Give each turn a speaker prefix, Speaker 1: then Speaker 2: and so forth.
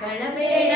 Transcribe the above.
Speaker 1: ಕಳಬೇಡ